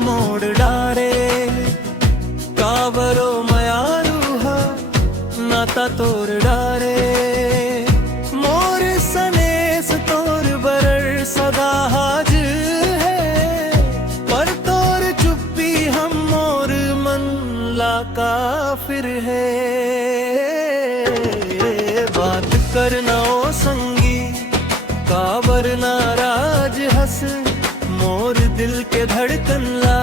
मोड़ डारे काबरो मया रूहा नाता तोर डारे मोर सनेस तोर बरर सदा हाजिर है पर तोर चुप्पी हम मोर मन ला काफिर है बात करना ओ संगी काबर नाराज हंस मोर दिल के धड़कन ला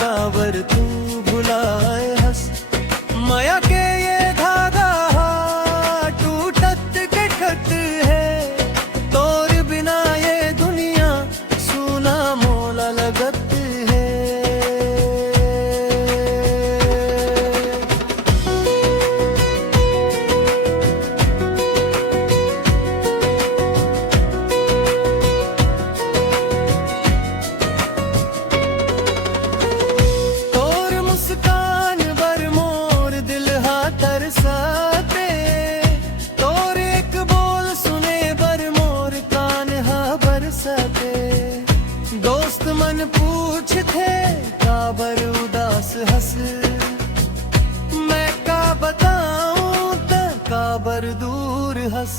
काबर तू भुलाए हंस माया के ये धागा टूटत कटत है तोर बिना ये दुनिया सुना मोला लगत है। दोस्त मन पूछते काबर उदास हंस मैं का बताऊं त काबर दूर हंस।